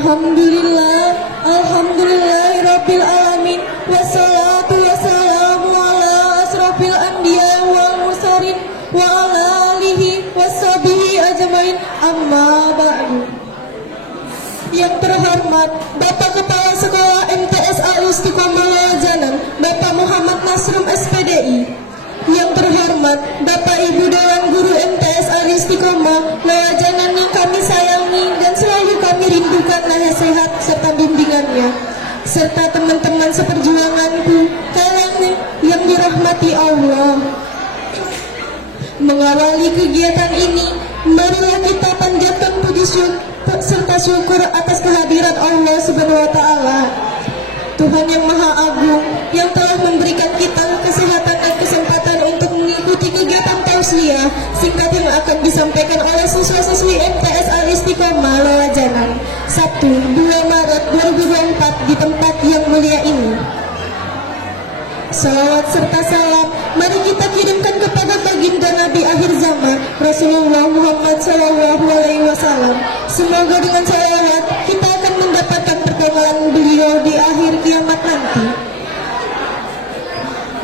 Alhamdulillah, alhamdulillahirabbil alamin, wassalatu wassalamu ala asrofil anbiya wal mursalin wa ala alihi washabihi ajmain, amma ba'du. Yang terhormat Bapak Kepala Sekolah MTS Al-Istiqomah Lawajanan, Bapak Muhammad Nasrum SPDI. Yang terhormat Bapak Ibu Dewan Guru MTS Al-Istiqomah Lawajanan yang kami sayangi dan selalu kami rindukan nasihat serta bimbingannya, serta teman-teman seperjuanganku, kalian yang dirahmati Allah. Mengawali kegiatan ini, marilah kita panjatkan puji serta syukur atas kehadiran Allah Subhanahu wa Ta'ala, Tuhan yang Maha Agung, yang telah memberikan kita kesehatan dan kesempatan untuk mengikuti kegiatan tausiah singkat yang akan disampaikan oleh siswa-siswi MTS Al-Istiqomah Lawajanan Sabtu 2 Maret 2024 di tempat yang mulia ini. Salawat serta salam mari kita kirimkan kepada baginda Nabi akhir zaman Rasulullah Muhammad SAW. Semoga dengan salawat kita akan mendapatkan pertolongan beliau di akhir kiamat nanti.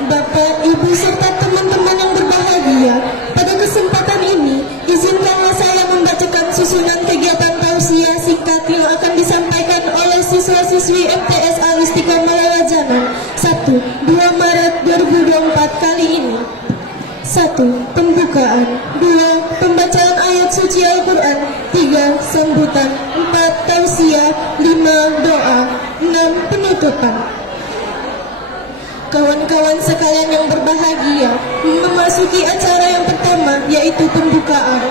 Bapak, Ibu serta teman-teman yang berbahagia, pada kesempatan ini izinkanlah saya membacakan susunan kegiatan tausiah singkat yang akan disampaikan oleh siswa-siswi MTS Al-Istiqomah Lawajanan Sabtu 2 Maret 2024 kali ini. 1. Pembukaan. 2. Pembacaan ayat suci Al-Quran. 3. Sambutan. 4. Tausiah. 5. Doa. 6. Penutupan. Kawan-kawan sekalian yang berbahagia, memasuki acara yang pertama yaitu pembukaan.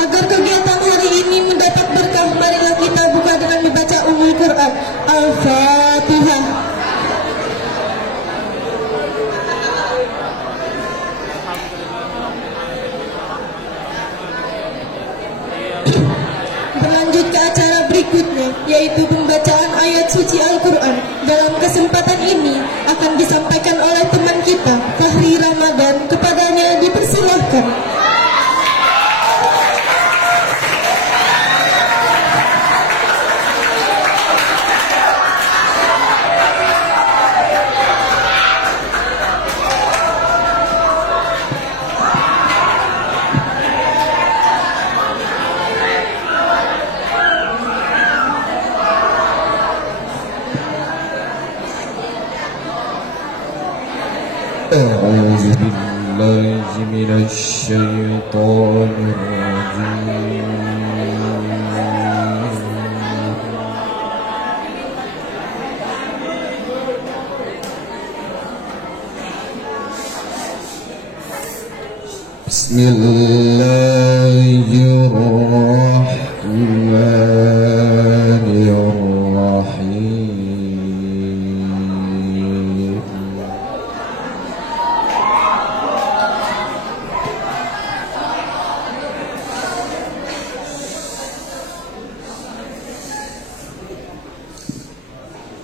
Agar kegiatan hari ini mendapat berkah, marilah kita buka dengan membaca Ummul Quran Al-Fatihah. Berlanjut ke acara berikutnya yaitu pembacaan ayat suci Al-Quran. Dalam kesempatan ini akan disampaikan oleh teman kita Fahri Ramadan. Kepadanya dipersilahkan. أعوذ بالله من الشيطان الرجيم. بسم الله الرحمن الرحيم.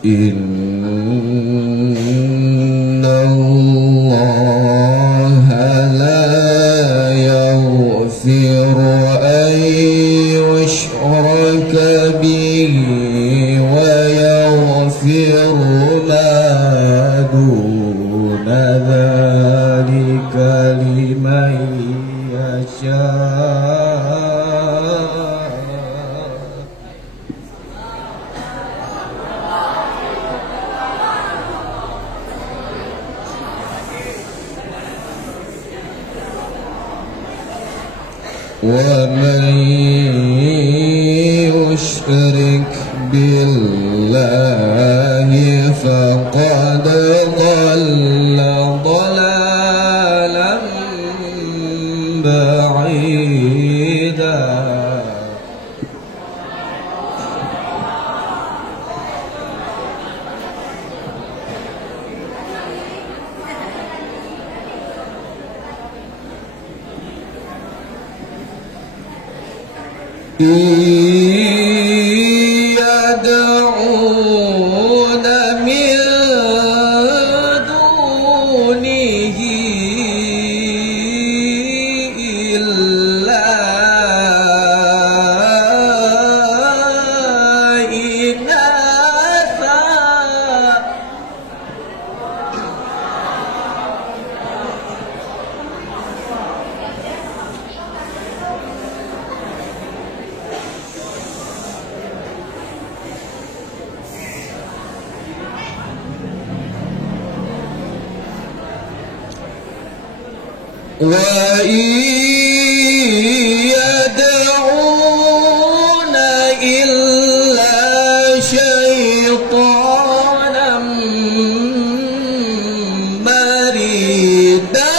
إن الله لا يغفر أن يشرك به ويغفر ما دون ذلك لمن يشاء. ومن يشرك بالله فقد ضل ضلالا بعيدا. يدعون من دونه إلا وإن يدعون إلا شيطانا مريدا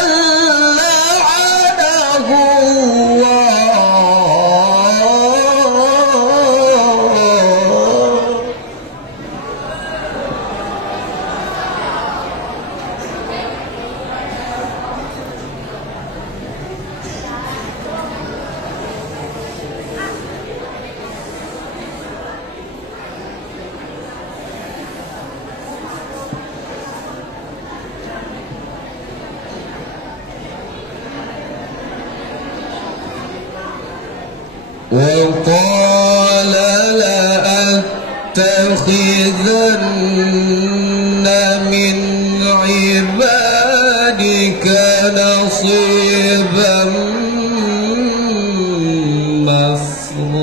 لعنه الله. وقال لأتخذن من عبادك نصيبا مفروضا.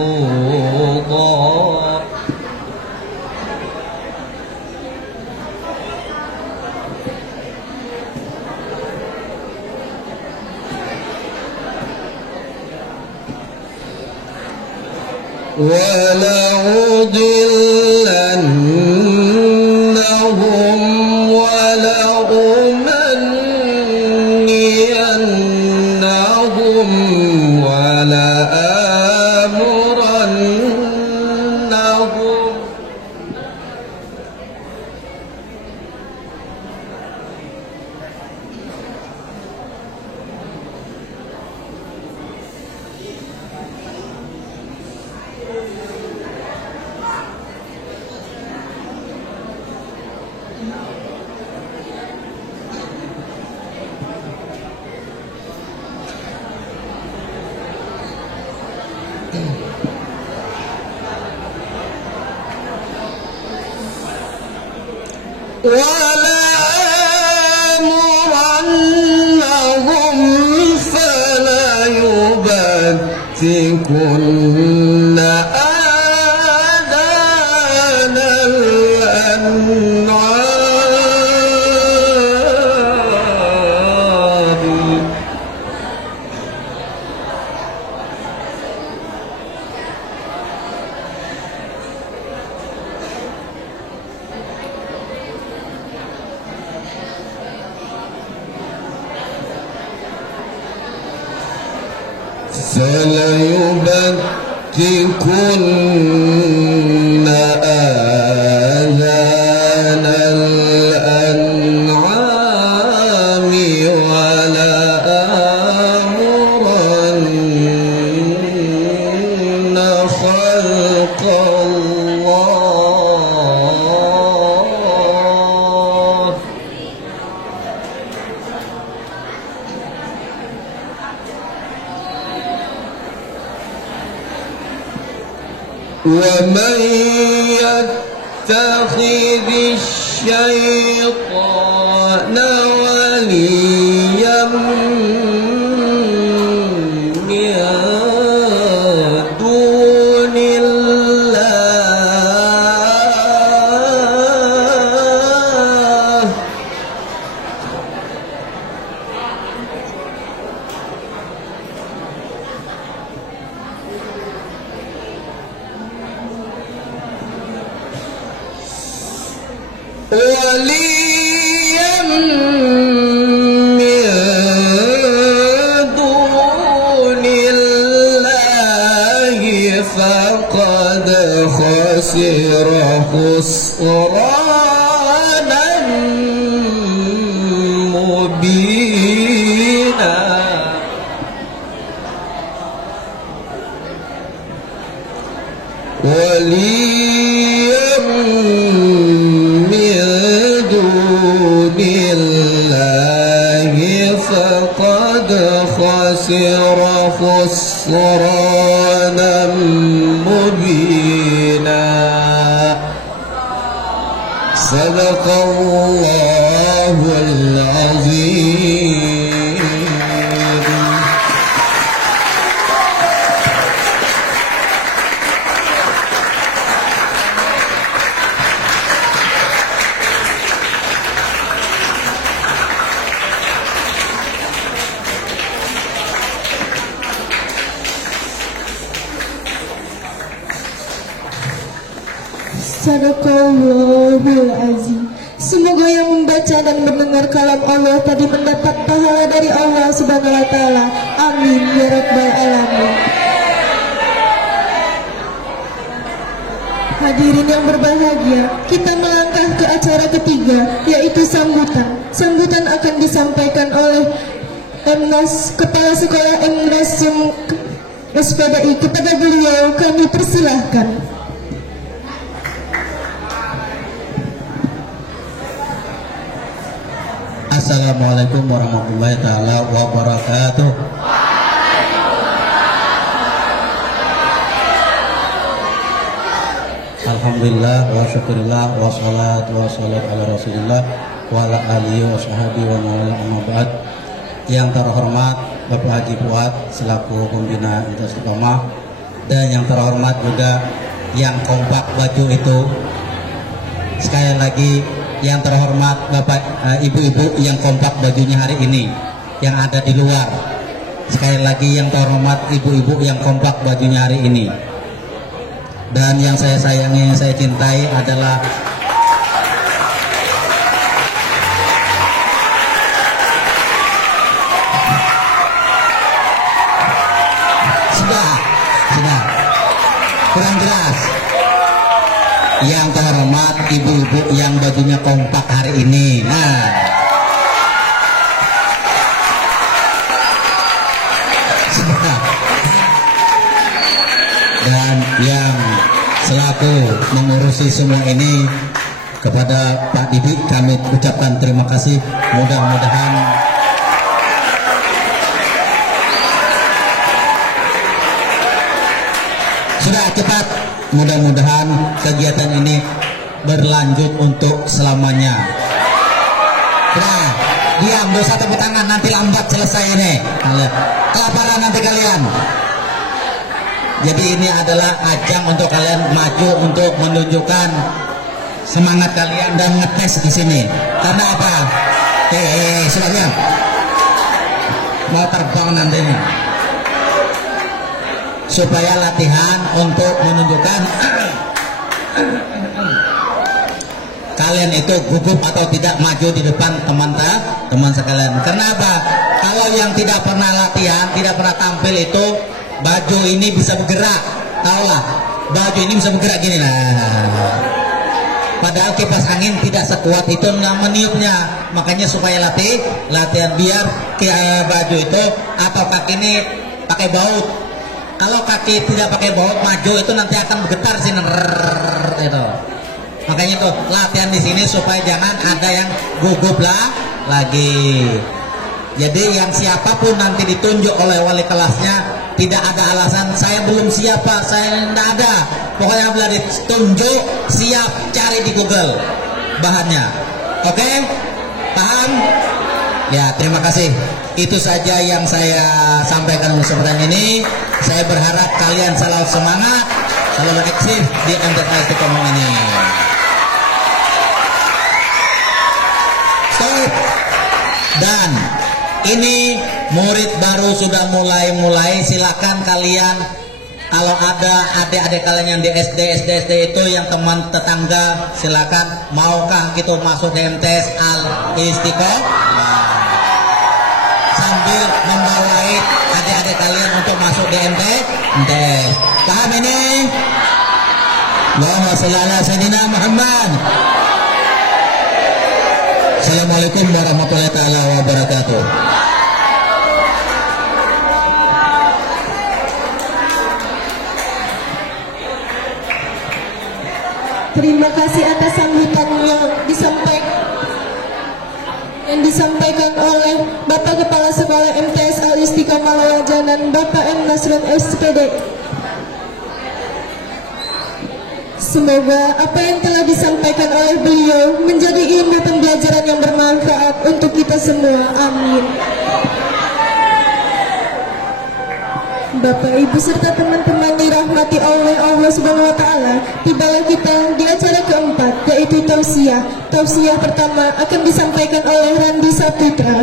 ولأضلنهم ولأمنينهم ولآمرنهم فليبتكن آذان الأنعام. فليبتكن آذان الأنعام ولآمرن خلق الله. ومن يتخذ الشيطان وليا من دون الله وليا من دون الله فقد خسر خسرانا مبينا. وليا من دون الله فقد خسر خسرانا مبينا. صدق الله العظيم. Sadaqallahul azim. Semoga yang membaca dan mendengar kalam Allah tadi mendapat pahala dari Allah Subhanahu wa taala. Amin ya rabbal alamin. Hadirin yang berbahagia, kita melangkah ke acara ketiga, yaitu sambutan. Sambutan akan disampaikan oleh MNAS, Kepala Sekolah MNAS SPDI. Kepada beliau kami persilahkan. Assalamualaikum warahmatullahi taala wabarakatuh. Alhamdulillah wa syukurillah wa salatu wa salam ala rasulillah wa ala alihi wa sahbihi wa mawala amma ba'd. Yang terhormat Bapak Haji Fuad selaku pembina Istiqomah, dan yang terhormat juga yang kompak baju itu. Sekali lagi yang terhormat Bapak Ibu-ibu yang kompak bajunya hari ini yang ada di luar. Sekali lagi yang terhormat ibu-ibu yang kompak bajunya hari ini. Dan yang saya sayangi, yang saya cintai adalah sudah kurang jelas. Yang terhormat ibu-ibu yang bajunya kompak hari ini. Nah, sudah. Dan yang selaku mengurusi semua ini, kepada Pak Didi kami ucapkan terima kasih. Mudah-mudahan sudah cepat, mudah-mudahan kegiatan ini berlanjut untuk selamanya. Nah, diam, dosa tepuk tangan, nanti lambat selesai ini. Kelaparan nanti kalian. Jadi ini adalah ajang untuk kalian maju untuk menunjukkan semangat kalian dan ngetes di sini. Karena apa? Sebabnya mau terbang nantinya. Supaya latihan untuk menunjukkan kalian itu gugup atau tidak maju di depan teman sekalian. Kenapa? Kalau yang tidak pernah latihan, tidak pernah tampil itu, baju ini bisa bergerak. Tahulah, baju ini bisa bergerak gini lah. Padahal kipas angin tidak sekuat itu meniupnya. Makanya supaya latihan biar baju itu atau kaki ini pakai baut. Kalau kaki tidak pakai baut maju itu nanti akan bergetar sini gitu. Makanya itu latihan di sini supaya jangan ada yang gugup lagi. Jadi yang siapapun nanti ditunjuk oleh wali kelasnya, tidak ada alasan saya belum siapa, saya tidak ada. Pokoknya bila ditunjuk siap, cari di Google bahannya. Oke? Paham? Ya, terima kasih. Itu saja yang saya sampaikan untuk kesempatan ini. Saya berharap kalian selalu semangat, selalu eksis di MTK Istiqomah ini. Stop. Dan ini murid baru sudah mulai. Silakan kalian kalau ada adik-adik kalian yang di SD itu yang teman tetangga, silakan maukah kita masuk di MTS Al Istiqomah sambil membawai adik-adik kalian untuk masuk di MTS. Paham ini? Allahumma shalli ala sayyidina Muhammad. Assalamualaikum warahmatullahi taala wabarakatuh. Terima kasih atas sambutan yang disampaikan oleh Bapak Kepala Sekolah MTS Al Istiqomah Lawajan dan Bapak M. Nasrun SPD. Semoga apa yang telah disampaikan oleh beliau menjadi ilmu pembelajaran yang bermanfaat untuk kita semua. Amin. Bapak, Ibu, serta teman-teman dirahmati oleh Allah Subhanahu wa taala, tibalah kita di acara keempat, yaitu tausiah. Tausiah pertama akan disampaikan oleh Randi Saputra.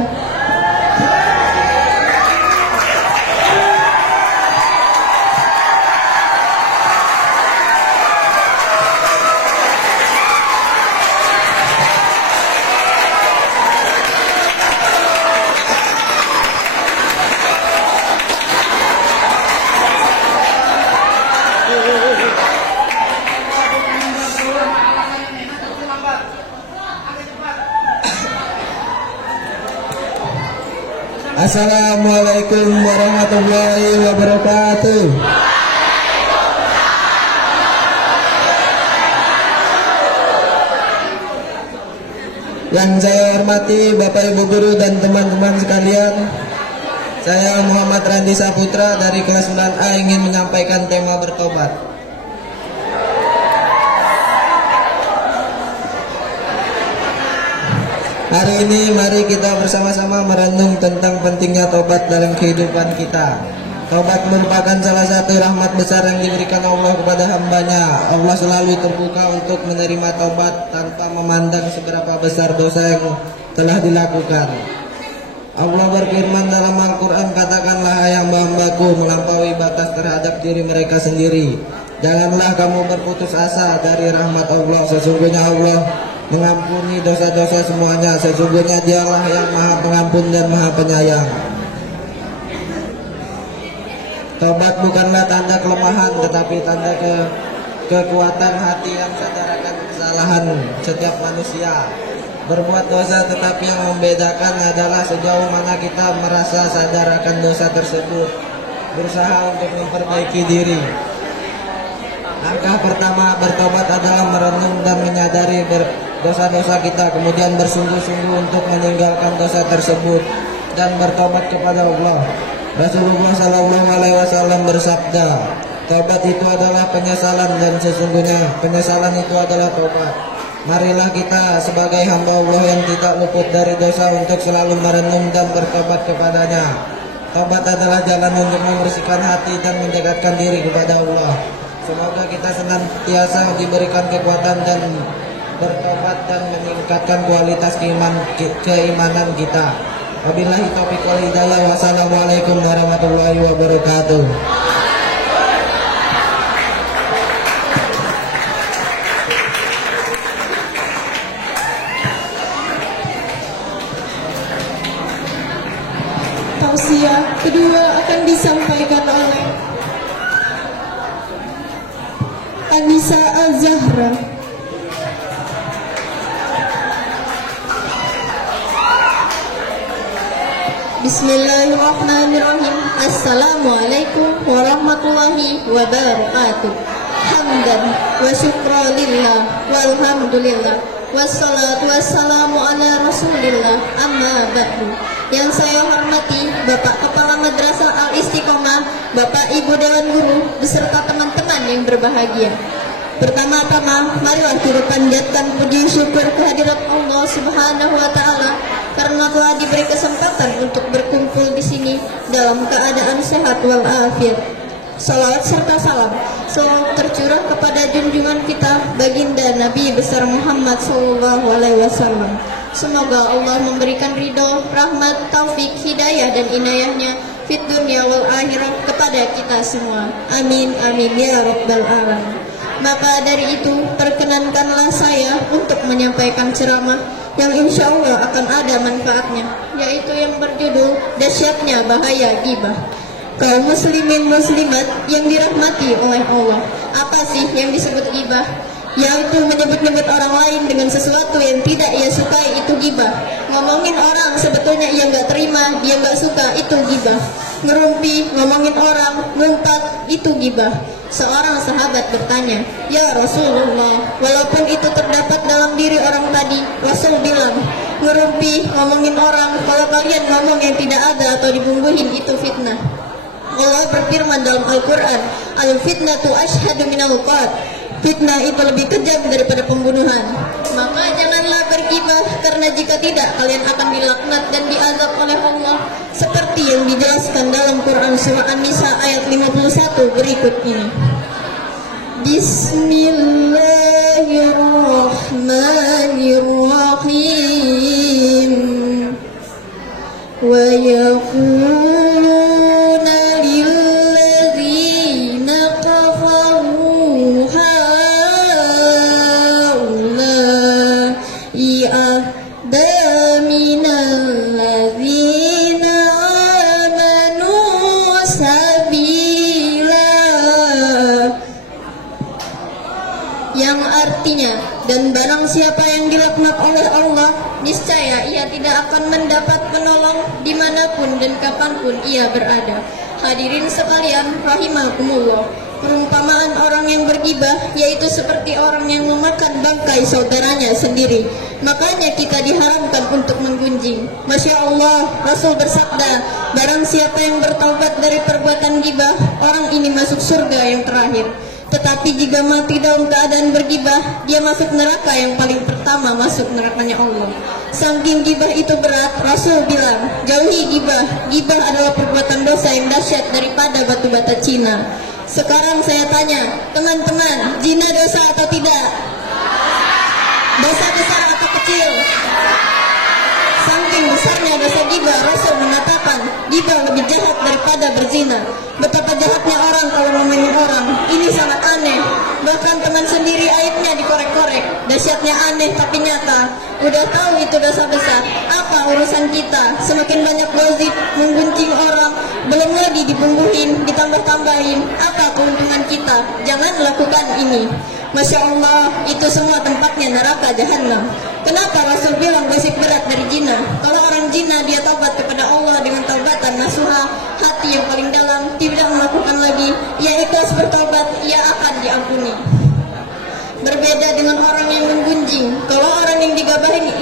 Assalamualaikum warahmatullahi wabarakatuh. Yang saya hormati Bapak Ibu Guru dan teman-teman sekalian, saya Muhammad Randi Saputra dari kelas 9A ingin menyampaikan tema bertobat. Hari ini mari kita bersama-sama merenung tentang pentingnya tobat dalam kehidupan kita. Tobat merupakan salah satu rahmat besar yang diberikan Allah kepada hambanya. Allah selalu terbuka untuk menerima tobat tanpa memandang seberapa besar dosa yang telah dilakukan. Allah berfirman dalam Al-Quran, katakanlah hai hamba-hambaku melampaui batas terhadap diri mereka sendiri. Janganlah kamu berputus asa dari rahmat Allah. Sesungguhnya Allah mengampuni dosa-dosa semuanya. Sesungguhnya Dialah yang Maha Pengampun dan Maha Penyayang. Tobat bukanlah tanda kelemahan, tetapi tanda kekuatan hati yang sadar akan kesalahan setiap manusia. Berbuat dosa, tetapi yang membedakan adalah sejauh mana kita merasa sadar akan dosa tersebut. Berusaha untuk memperbaiki diri. Langkah pertama bertobat adalah merenung dan menyadari dosa-dosa kita, kemudian bersungguh-sungguh untuk meninggalkan dosa tersebut dan bertobat kepada Allah. Rasulullah SAW bersabda, tobat itu adalah penyesalan dan sesungguhnya penyesalan itu adalah tobat. Marilah kita sebagai hamba Allah yang tidak luput dari dosa untuk selalu merenung dan bertobat kepadanya. Tobat adalah jalan untuk membersihkan hati dan mendekatkan diri kepada Allah. Semoga kita senantiasa diberikan kekuatan dan bertobat dan meningkatkan kualitas keimanan kita. Wabillahi taufiq wal hidayah. Wassalamualaikum warahmatullahi wabarakatuh. Tausiah kedua akan disampaikan oleh Anissa Al-Zahra. Bismillahirrahmanirrahim. Assalamualaikum warahmatullahi wabarakatuh. Hamdan wa syukranillah walhamdulillah wassalatu wassalamu ala rasulillah amma ba'du. Yang saya hormati Bapak Kepala Madrasah Al-Istiqomah, Bapak Ibu Dewan Guru beserta teman-teman yang berbahagia. Pertama-tama, marilah kita panjatkan puji syukur kehadirat Allah Subhanahu wa taala karena telah diberi kesempatan untuk berkumpul di sini dalam keadaan sehat walafiat. Salawat serta salam selalu tercurah kepada junjungan kita baginda Nabi besar Muhammad SAW. Semoga Allah memberikan ridho, rahmat, taufik, hidayah dan inayahnya fit dunia wal akhirah kepada kita semua. Amin amin ya rabbal alamin. Maka dari itu, perkenankanlah saya untuk menyampaikan ceramah yang insya Allah akan ada manfaatnya, yaitu yang berjudul Dahsyatnya Bahaya Ghibah. Kaum muslimin muslimat yang dirahmati oleh Allah, apa sih yang disebut ghibah? Yaitu menyebut-nyebut orang lain dengan sesuatu yang tidak ia sukai, itu ghibah. Ngomongin orang sebetulnya ia nggak terima, dia nggak suka, itu ghibah. Ngerumpi, ngomongin orang, ngumpat, itu ghibah. Seorang sahabat bertanya, ya Rasulullah, walaupun itu terdapat dalam diri orang tadi, Rasul bilang, ngerumpi, ngomongin orang, kalau kalian ngomong yang tidak ada atau dibumbuhin, itu fitnah. Allah berfirman dalam Al-Quran, al-fitnatu ashhadu minal qatl. Fitnah itu lebih kejam daripada pembunuhan. Maka janganlah berghibah, karena jika tidak kalian akan dilaknat dan diazab oleh Allah, seperti yang dijelaskan dalam Quran surah An-Nisa ayat 51 berikut ini. Bismillahirrahmanirrahim. Wa yaquluna lilladzina kafaru haula'i ahda minalladzina amanu sabila, yang artinya, dan barang siapa yang dilaknat oleh Allah niscaya ia tidak akan mendapat penolong dimanapun dan kapanpun ia berada. Hadirin sekalian, rahimakumullah. Perumpamaan orang yang bergibah yaitu seperti orang yang memakan bangkai saudaranya sendiri. Makanya kita diharamkan untuk menggunjing. Masya Allah, Rasul bersabda, barang siapa yang bertaubat dari perbuatan gibah, orang ini masuk surga yang terakhir. Tetapi jika mati dalam keadaan bergibah, dia masuk neraka yang paling pertama, masuk nerakanya Allah. Saking gibah itu berat, Rasul bilang, jauhi gibah. Gibah adalah perbuatan dosa yang dahsyat daripada batu bata Cina. Sekarang saya tanya, teman-teman, zina dosa atau tidak? Dosa besar atau kecil? Saking besarnya dosa gibah, Rasul mengatakan gibah lebih jahat daripada berzina. Betapa jahatnya orang kalau ngomongin orang, ini sangat aneh. Bahkan teman sendiri aibnya dikorek-korek. Dahsyatnya aneh tapi nyata. Udah tahu itu dosa besar, apa urusan kita? Semakin banyak gosip, menggunjing orang, belum lagi dibumbuhin, ditambah-tambahin. Apa keuntungan kita? Jangan lakukan ini. Masya Allah, itu semua tempatnya neraka jahanam. Kenapa Rasul bilang gosip berat dari zina? Kalau orang zina dia taubat kepada Allah dengan taubatan nasuha, hati yang paling dalam, tidak melakukan lagi, ia ikhlas bertobat, ia akan diampuni. Berbeda dengan orang yang menggunjing. Kalau orang yang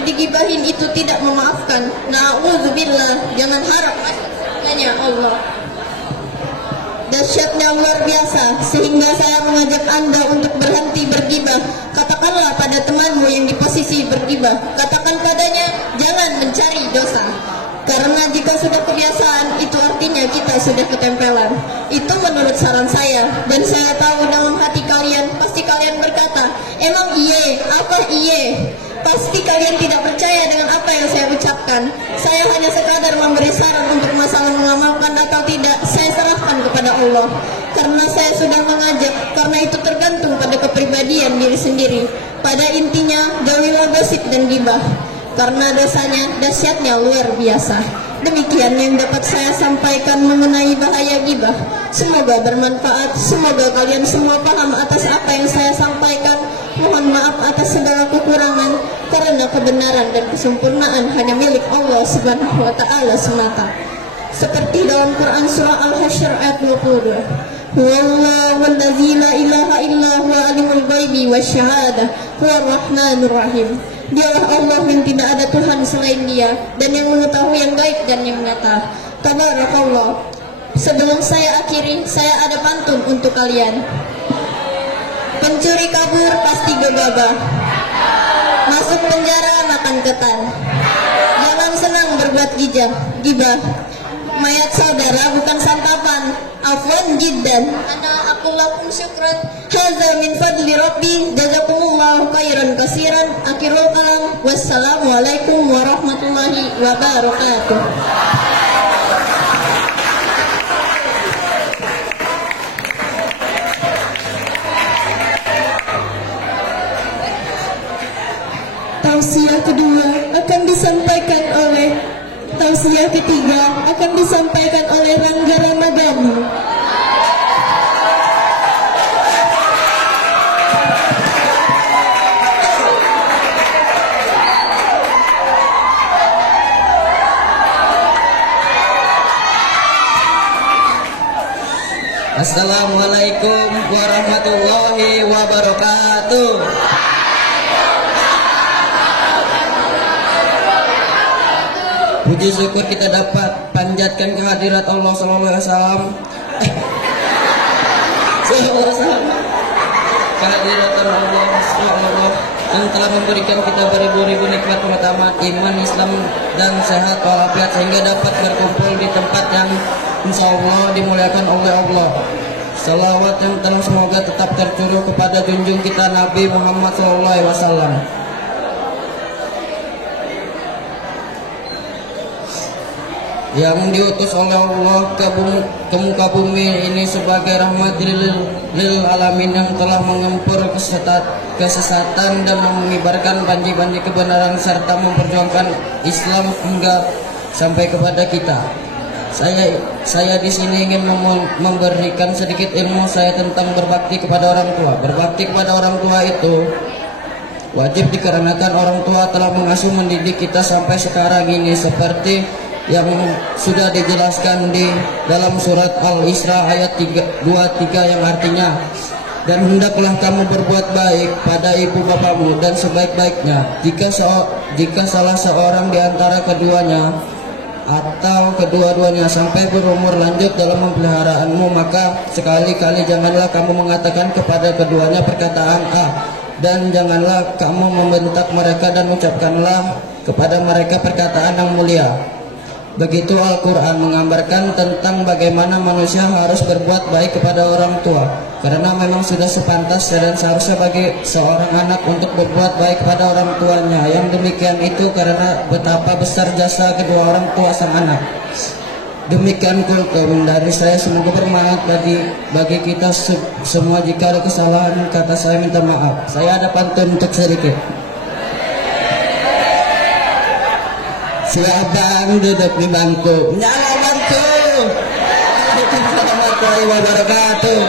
digibahin itu tidak memaafkan, na'udzubillah, jangan harap masuknya Allah. Dahsyatnya luar biasa, sehingga saya mengajak Anda untuk berhenti bergibah. Katakanlah pada temanmu yang di posisi bergibah, katakan padanya, jangan mencari dosa. Karena jika sudah kebiasaan, itu artinya kita sudah ketempelan. Itu menurut saran saya. Dan saya tahu dalam hati kalian, pasti kalian berkata, emang iye, apa iye? Pasti kalian tidak percaya dengan apa yang saya ucapkan. Saya hanya sekadar memberi saran untuk masalah mengamalkan atau tidak, saya serahkan kepada Allah. Karena saya sudah mengajak, karena itu tergantung pada kepribadian diri sendiri. Pada intinya, jauhilah gosip dan gibah. Karena dosanya, dahsyatnya luar biasa. Demikian yang dapat saya sampaikan mengenai bahaya gibah. Semoga bermanfaat, semoga kalian semua paham atas apa yang saya sampaikan. Mohon maaf atas segala kekurangan, karena kebenaran dan kesempurnaan hanya milik Allah Subhanahu wa Ta'ala semata. Seperti dalam Quran surah Al-Hasyr ayat 22. Wallahu allazi la ilaha illa huwa alimul ghaibi wasyahadah huwar rahmanur rahim. Dialah Allah yang tidak ada Tuhan selain Dia, dan yang mengetahui yang gaib dan yang nyata. Tabarakallah. Sebelum saya akhiri, saya ada pantun untuk kalian. Pencuri kabur pasti gegabah, masuk penjara makan ketan. Jangan senang berbuat gibah. Mayat saudara bukan santapan. Afwan jiddan. Ana aqul lakum syukran. Hadza min fadli rabbi. Jazakumullahu khairan katsiran. Akhirul kalam. Wassalamualaikum warahmatullahi wabarakatuh. Tausiah kedua akan disampaikan oleh Tausiah ketiga akan disampaikan oleh Rangga Ramadhani. Assalamualaikum warahmatullahi wabarakatuh. Puji syukur kita dapat panjatkan kehadirat Allah Sallallahu Alaihi Wasallam. Kehadirat Allah Subhanahu yang telah memberikan kita beribu-ribu nikmat pertama iman, Islam dan sehat walafiat sehingga dapat berkumpul di tempat yang insya Allah dimuliakan oleh Allah. Salawat yang terus semoga tetap tercurah kepada junjung kita Nabi Muhammad Sallallahu Alaihi Wasallam yang diutus oleh Allah ke muka bumi ini sebagai rahmat lil alamin, yang telah mengempur kesesatan dan mengibarkan banji-banji kebenaran serta memperjuangkan Islam hingga sampai kepada kita. Saya di sini ingin memberikan sedikit ilmu saya tentang berbakti kepada orang tua. Berbakti kepada orang tua itu Wajib dikarenakan orang tua telah mengasuh mendidik kita sampai sekarang ini, seperti yang sudah dijelaskan di dalam surat Al-Isra ayat 23 yang artinya, dan hendaklah kamu berbuat baik pada ibu bapamu dan sebaik-baiknya. Jika salah seorang di antara keduanya atau kedua-duanya sampai berumur lanjut dalam memeliharaanmu, maka sekali-kali janganlah kamu mengatakan kepada keduanya perkataan A, dan janganlah kamu membentak mereka dan ucapkanlah kepada mereka perkataan yang mulia. Begitu Al-Quran menggambarkan tentang bagaimana manusia harus berbuat baik kepada orang tua, karena memang sudah sepantas dan seharusnya bagi seorang anak untuk berbuat baik kepada orang tuanya. Yang demikian itu karena betapa besar jasa kedua orang tua sang anak. Demikian kultum dari saya, semoga bermanfaat bagi kita semua. Jika ada kesalahan kata saya minta maaf. Saya ada pantun untuk sedikit. Si abang duduk di bangku, nyala bangku. Waalaikumsalam warahmatullahi wabarakatuh.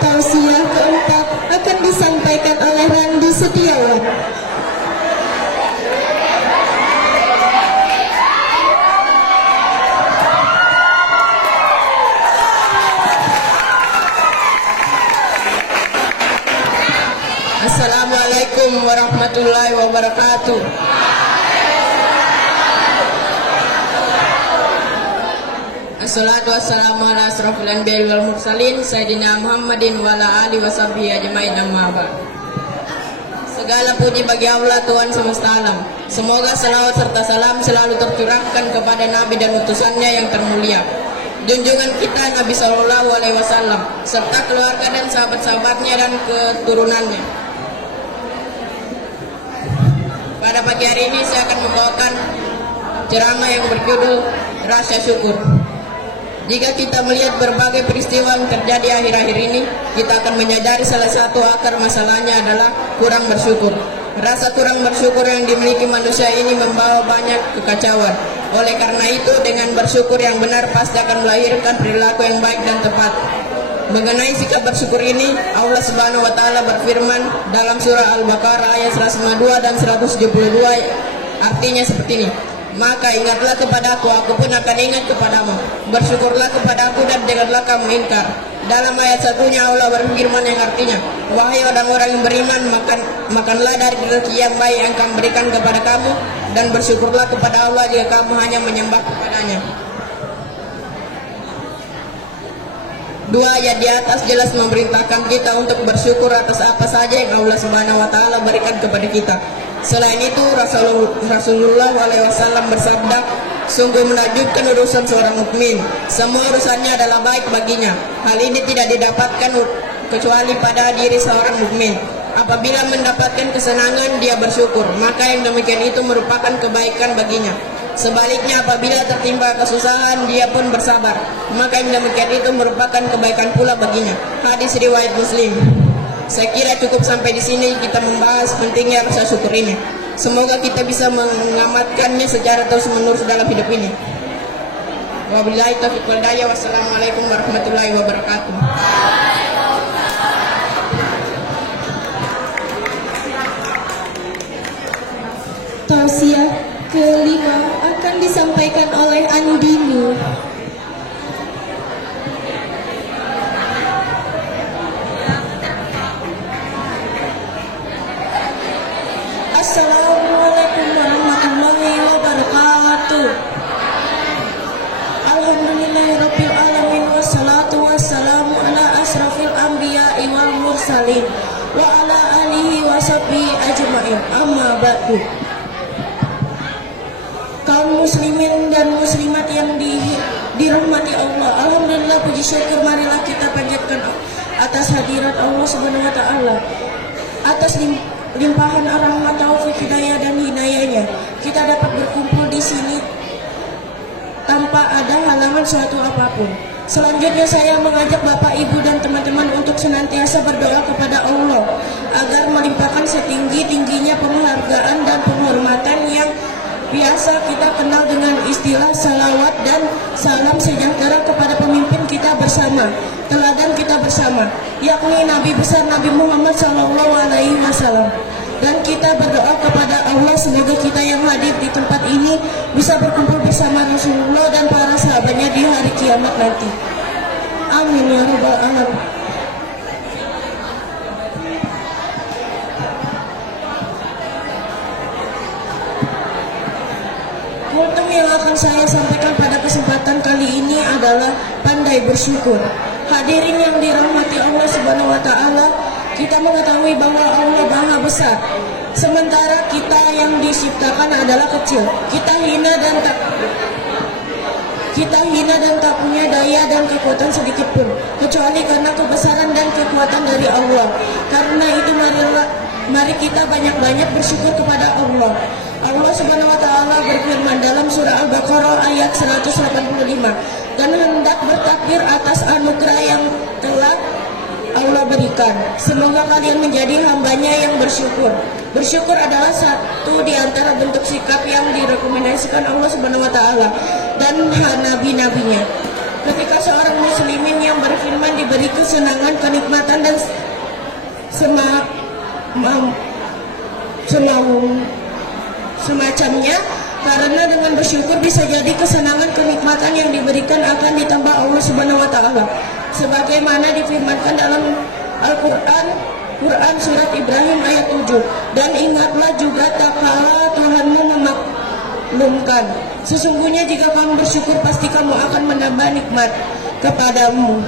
Tausiah keempat akan disampaikan oleh Randi Setiawan. Assalamualaikum warahmatullahi wabarakatuh. Assalatu wassalamu ala asrofil anbiya'i wal mursalin Sayyidina Muhammadin wa ala alihi washabihi ajmain, amma ba'd. Segala puji bagi Allah Tuhan semesta alam. Semoga salawat serta salam selalu tercurahkan kepada Nabi dan utusannya yang termulia, junjungan kita Nabi Sallallahu Alaihi Wasallam, serta keluarga dan sahabat-sahabatnya dan keturunannya. Pada pagi hari ini saya akan membawakan ceramah yang berjudul Rasa Syukur. Jika kita melihat berbagai peristiwa yang terjadi akhir-akhir ini, kita akan menyadari salah satu akar masalahnya adalah kurang bersyukur. Rasa kurang bersyukur yang dimiliki manusia ini membawa banyak kekacauan. Oleh karena itu, dengan bersyukur yang benar pasti akan melahirkan perilaku yang baik dan tepat. Mengenai sikap bersyukur ini, Allah Subhanahu wa taala berfirman dalam surah Al-Baqarah ayat 152 dan 172, artinya seperti ini. Maka ingatlah kepadaku, aku pun akan ingat kepadamu. Bersyukurlah kepadaku dan janganlah kamu ingkar. Dalam ayat satunya Allah berfirman yang artinya, wahai orang-orang yang beriman, makanlah dari rezeki yang baik yang kami berikan kepada kamu, dan bersyukurlah kepada Allah jika kamu hanya menyembah kepadanya. Dua ayat di atas jelas memerintahkan kita untuk bersyukur atas apa saja yang Allah Subhanahu wa taala berikan kepada kita. Selain itu, Rasulullah SAW bersabda, sungguh menakjubkan urusan seorang mukmin. Semua urusannya adalah baik baginya. Hal ini tidak didapatkan kecuali pada diri seorang mukmin. Apabila mendapatkan kesenangan, dia bersyukur, maka yang demikian itu merupakan kebaikan baginya. Sebaliknya, apabila tertimpa kesusahan, dia pun bersabar, maka yang demikian itu merupakan kebaikan pula baginya. Hadis riwayat Muslim. Saya kira cukup sampai di sini kita membahas pentingnya rasa syukur ini. Semoga kita bisa mengamatkannya secara terus-menerus dalam hidup ini. Wabillahi taufiq wal hidayah. Wassalamualaikum warahmatullahi wabarakatuh. Tausiah kelima akan disampaikan oleh Andini. Assalamualaikum warahmatullahi wabarakatuh. Alhamdulillahirabbil alamin, wassalatu wassalamu ala asrofil anbiya'i wal mursalin wa ala alihi washabihi ajmain, amma ba'du. Kaum muslimin dan muslimat yang dirahmati Allah, alhamdulillah, puji syukur marilah kita panjatkan atas hadirat Allah Subhanahu wa taala, atas limpahan rahmat, taufik, hidayah dan hidayahnya. Kita dapat berkumpul di sini tanpa ada halangan suatu apapun. Selanjutnya saya mengajak Bapak, Ibu, dan teman-teman untuk senantiasa berdoa kepada Allah agar melimpahkan setinggi-tingginya penghargaan dan penghormatan yang biasa kita kenal dengan istilah salawat dan salam sejahtera kepada pemimpin kita bersama, teladan kita bersama, yakni Nabi besar Nabi Muhammad SAW. Dan kita berdoa kepada Allah semoga kita yang hadir di tempat ini bisa berkumpul bersama Rasulullah dan para sahabatnya di hari kiamat nanti. Amin ya rabbal alamin. Kultum yang akan saya sampaikan pada kesempatan kali ini adalah pandai bersyukur. Hadirin yang dirahmati Allah Subhanahu wa taala, kita mengetahui bahwa Allah Maha Besar, sementara kita yang diciptakan adalah kecil. Kita hina dan tak punya daya dan kekuatan sedikit pun, kecuali karena kebesaran dan kekuatan dari Allah. Karena itu mari kita banyak-banyak bersyukur kepada Allah. Allah Subhanahu wa taala berfirman dalam surah Al-Baqarah ayat 185, dan hendak bertakbir atas anugerah yang telah Allah berikan. Semoga kalian menjadi hambanya yang bersyukur. Bersyukur adalah satu di antara bentuk sikap yang direkomendasikan Allah Subhanahu wa taala dan nabi-nabinya. Ketika seorang muslimin yang berfirman diberi kesenangan, kenikmatan dan semacamnya, karena dengan bersyukur bisa jadi kesenangan kenikmatan yang diberikan akan ditambah Allah Subhanahu wa taala. Sebagaimana difirmankan dalam Al-Qur'an surat Ibrahim ayat 7, dan ingatlah juga tak kala Tuhanmu memaklumkan, sesungguhnya jika kamu bersyukur pasti kamu akan menambah nikmat kepadamu,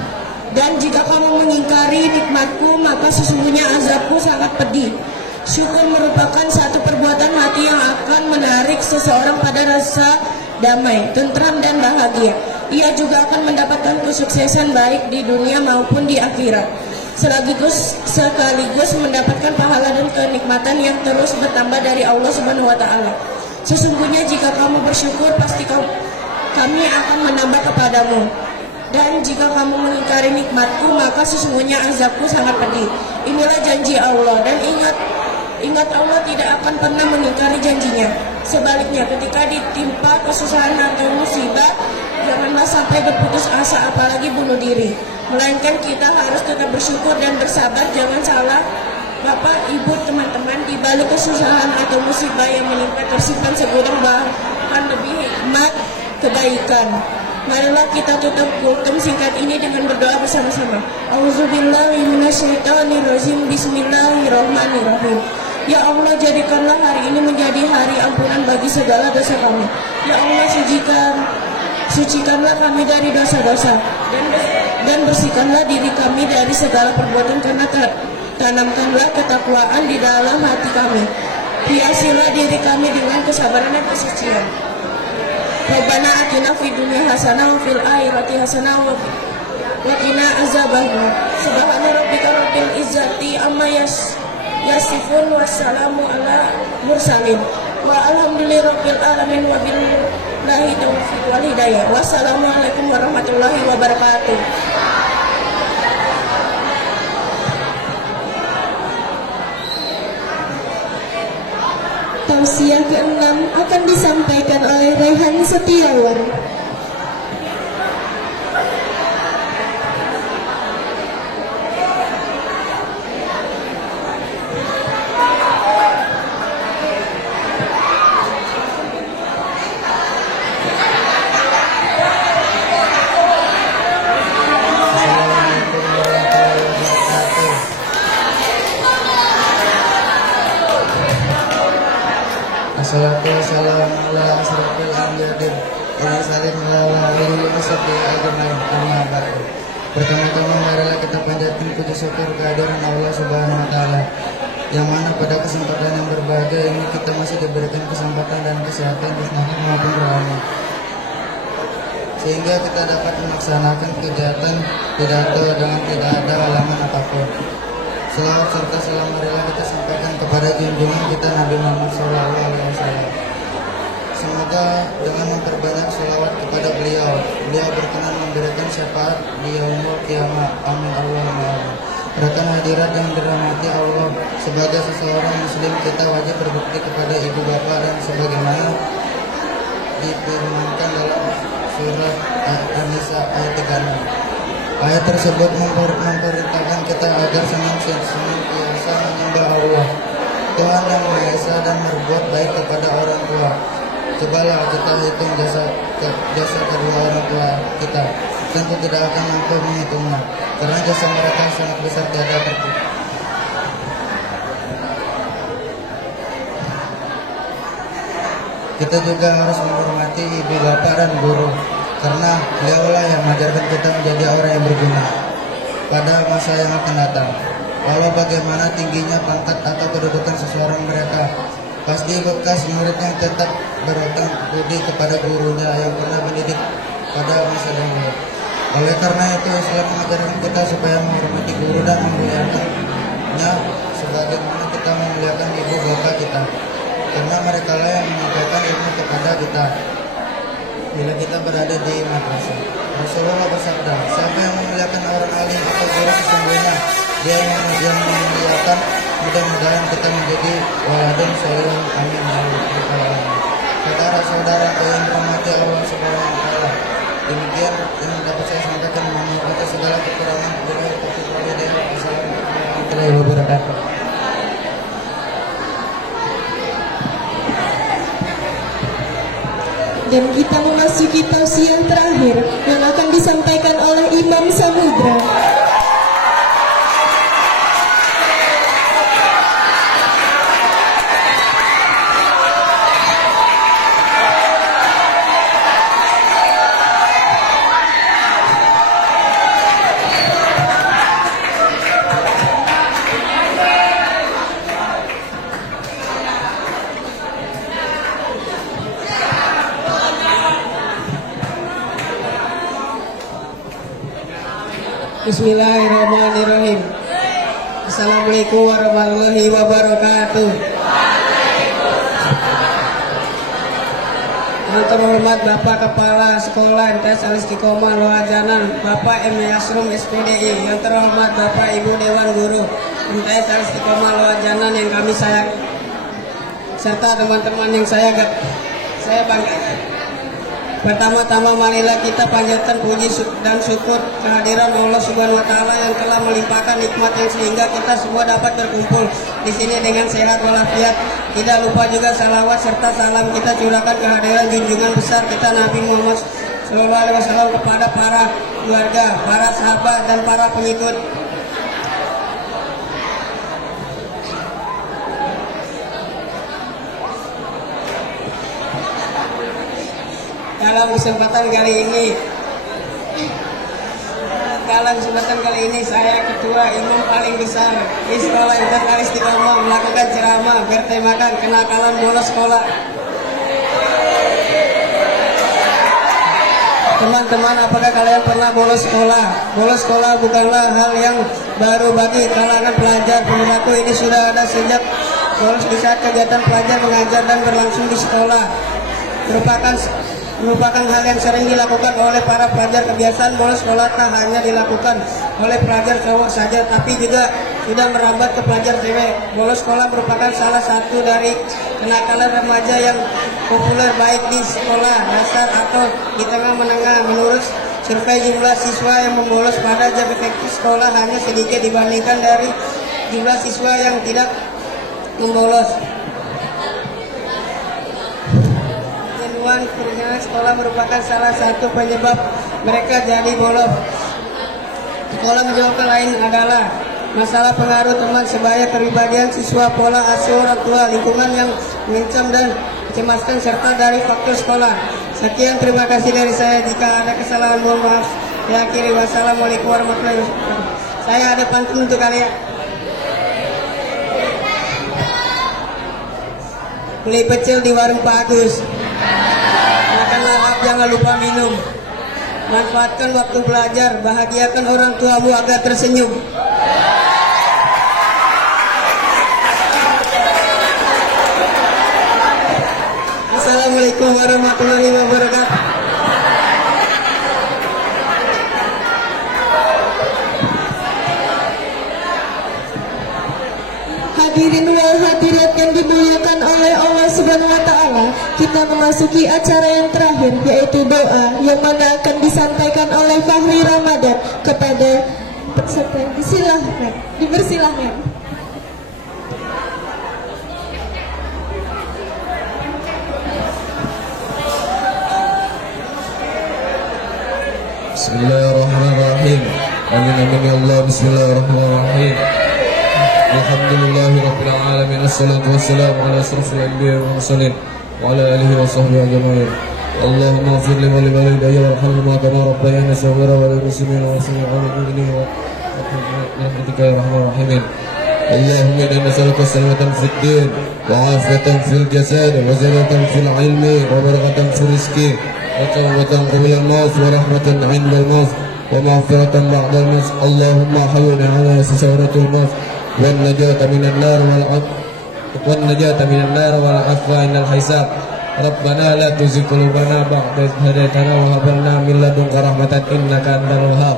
dan jika kamu mengingkari nikmatku maka sesungguhnya azabku sangat pedih. Syukur merupakan satu perbuatan hati yang akan menarik seseorang pada rasa damai, tentram dan bahagia. Ia juga akan mendapatkan kesuksesan baik di dunia maupun di akhirat, sekaligus mendapatkan pahala dan kenikmatan yang terus bertambah dari Allah Subhanahu wa taala. Sesungguhnya jika kamu bersyukur pasti kami akan menambah kepadamu, dan jika kamu mengingkari nikmatku maka sesungguhnya azabku sangat pedih. Inilah janji Allah, dan ingat Allah tidak akan pernah mengingkari janjinya. Sebaliknya, ketika ditimpa kesusahan atau musibah, janganlah sampai berputus asa apalagi bunuh diri, melainkan kita harus tetap bersyukur dan bersabar. Jangan salah Bapak, Ibu, teman-teman, di balik kesusahan atau musibah yang menimpa tersimpan segudang bahkan lebih hikmat kebaikan. Marilah kita tutup kultum singkat ini dengan berdoa bersama-sama. Auzubillahi minasyaitonirrajim. Bismillahirrahmanirrahim. Ya Allah, jadikanlah hari ini menjadi hari ampunan bagi segala dosa kami. Ya Allah, sucikanlah kami dari dosa-dosa, dan bersihkanlah diri kami dari segala perbuatan, karena tanamkanlah ketakwaan di dalam hati kami. Hiasilah diri kami dengan kesabaran dan kesucian. Rabbana atina fid dunya hasanah wa fil akhirati hasanah wa qina azabannar. Subhana rabbika rabbil izzati amma yasifun, wassalamu ala mursalin, wa alhamdulillahirabbil alamin, wa billahi taufiq wal hidayah. Wassalamualaikum warahmatullahi wabarakatuh. Tausiah ke-6 akan disampaikan oleh Raihan Setiawan. Assalatu wassalamu ala asrofil anbiya'i wa sallim ala alihi washabbihi ajmain. Amma ba'du. Pertama-tama marilah kita panjatkan puji syukur kehadiran Allah Subhanahu wa taala, yang mana pada kesempatan yang berbahagia ini kita masih diberikan kesempatan dan kesehatan jasmani maupun rohani, sehingga kita dapat melaksanakan kegiatan pidato dengan tidak ada halangan apapun. Selawat serta salam marilah kita sampaikan kepada junjungan kita Nabi Muhammad SAW. semoga dengan memperbanyak selawat kepada beliau berkenan memberikan syafaat di yaumul kiamat. Amin Allahumma amin. Rekan hadirat yang dirahmati Allah, sebagai seseorang muslim kita wajib berbakti kepada ibu bapak dan sebagaimana difirmankan dalam surat An-Nisa ayat 36. Ayat tersebut memerintahkan kita agar senantiasa menyembah Allah, Tuhan yang Maha Esa, dan berbuat baik kepada orang tua. Cobalah kita hitung jasa kedua orang tua kita. Tentu tidak akan mampu menghitungnya, karena jasa mereka sangat besar tiada terhitung. Kita juga harus menghormati ibu bapak dan guru, karena beliaulah yang mengajarkan kita menjadi orang yang berguna pada masa yang akan datang. Walau bagaimana tingginya pangkat atau kedudukan seseorang, mereka pasti bekas murid yang tetap berhutang budi kepada gurunya yang pernah mendidik pada masa dahulu. Oleh karena itu, Islam mengajarkan kita supaya menghormati guru dan memuliakannya sebagaimana kita memuliakan ibu bapak kita, karena mereka lah yang menyampaikan ilmu kepada kita bila kita berada di madrasah. Rasulullah bersabda, siapa yang memuliakan orang alim atau guru, sesungguhnya dia yang memuliakan. Mudah-mudahan kita menjadi waladun solihun. Amin ya rabbal alamin. Saudara-saudara yang dirahmati Allah Subhanahu wa taala, demikian yang dapat saya sampaikan. Mohon maaf atas segala kekurangan. Wassalamualaikum warahmatullahi wabarakatuh. Dan kita memasuki tausiah terakhir yang akan disampaikan oleh Imam Samudra. Bismillahirrahmanirrahim. Assalamualaikum warahmatullahi wabarakatuh. Yang terhormat Bapak Kepala Sekolah MTS Al-Istiqomah Loajanan, Bapak M. Yasrum SPDI. Yang terhormat Bapak Ibu Dewan Guru MTS Al-Istiqomah Loajanan yang kami sayangi, serta teman-teman yang saya banggakan. Pertama-tama marilah kita panjatkan puji dan syukur kehadiran Allah Subhanahu wa taala yang telah melimpahkan nikmat yang sehingga kita semua dapat berkumpul di sini dengan sehat walafiat. Tidak lupa juga salawat serta salam kita curahkan kehadiran junjungan besar kita Nabi Muhammad SAW kepada para keluarga, para sahabat dan para pengikut. Dalam kesempatan kali ini saya ketua imam paling besar di sekolah MTS Al-Istiqomah melakukan ceramah bertemakan kenakalan bolos sekolah. Teman-teman, apakah kalian pernah bolos sekolah? Bolos sekolah bukanlah hal yang baru bagi kalangan pelajar. Perilaku ini sudah ada sejak bolos di saat kegiatan pelajar mengajar dan berlangsung di sekolah. Merupakan hal yang sering dilakukan oleh para pelajar. Kebiasaan bolos sekolah tak hanya dilakukan oleh pelajar cowok saja, tapi juga sudah merambat ke pelajar cewek. Bolos sekolah merupakan salah satu dari kenakalan remaja yang populer baik di sekolah dasar atau di tengah menengah. Menurut survei, jumlah siswa yang membolos pada jam efektif sekolah hanya sedikit dibandingkan dari jumlah siswa yang tidak membolos. Perjalanan sekolah merupakan salah satu penyebab mereka jadi bolos sekolah. Menjawab lain adalah masalah pengaruh teman sebaya, kepribadian siswa, pola asuh orang tua, lingkungan yang mengancam dan mencemaskan, serta dari faktor sekolah. Sekian, terima kasih dari saya. Jika ada kesalahan mohon maaf. Ya, akhiri wassalamualaikum warahmatullahi wabarakatuh. Saya ada pantun untuk kalian. Beli pecel di warung Pak Agus. Jangan lupa minum. Manfaatkan waktu belajar. Bahagiakan orang tuamu agar tersenyum. Assalamualaikum Assalamualaikum warahmatullahi wabarakatuh. Hadirin wal hadirat yang dimuliakan oleh Allah Subhanahu wa taala, kita memasuki acara yang terakhir, yaitu doa yang mana akan disampaikan oleh Fahri Ramadan kepada peserta. Dipersilahkan. Bismillahirrahmanirrahim. Amin amin ya Allah. Bismillahirrahmanirrahim. Alhamdulillahi rabbil alamin. Assalatu wassalamu ala asrafil anbiya'i wal mursalin wa ala alihi wa sahbihi ajma'in. Allahumma ighfir li walidayya warhamhuma kama rabbayani shaghira wa lil muslimina wa mu'minina wa rahmatika ya arhamar rahimin. Allahumma inna nas'aluka salamatan fid din wa 'afiyatan fil jasad wa ziyadatan fil 'ilmi wa barakatan fil rizqi wa tawbatan qabla al-maut wa rahmatan 'inda al-maut wa maghfiratan ba'da al-maut. Allahumma hawwin 'alaina sakaratul maut والنجاة من النار والعفو عند الحساب. ربنا لا تزغ قلوبنا بعد إذ هديتنا وهب لنا من لدنك رحمة إنك أنت الوهاب.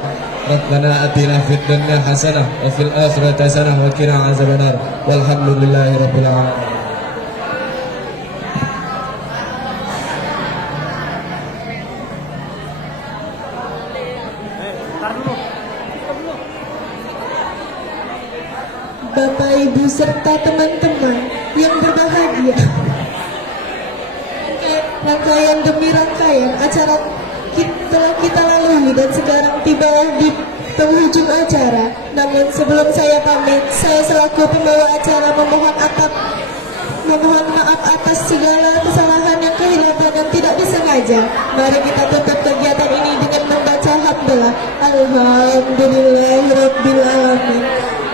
ربنا آتنا في الدنيا حسنة وفي الآخرة حسنة وقنا عذاب النار والحمد لله رب العالمين. Bapak, Ibu, serta teman-teman yang berbahagia, rangkaian demi rangkaian acara telah kita lalui dan sekarang tiba di penghujung acara. Namun sebelum saya pamit, saya selaku pembawa acara memohon maaf atas segala kesalahan yang kehilapan dan tidak disengaja. Mari kita tutup kegiatan ini dengan membaca hamdalah. Alhamdulillahirabbil alamin.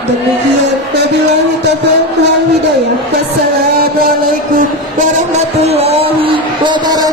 Demikian, wabillahi taufiq wal hidayah. Wassalamualaikum warahmatullahi wabarakatuh.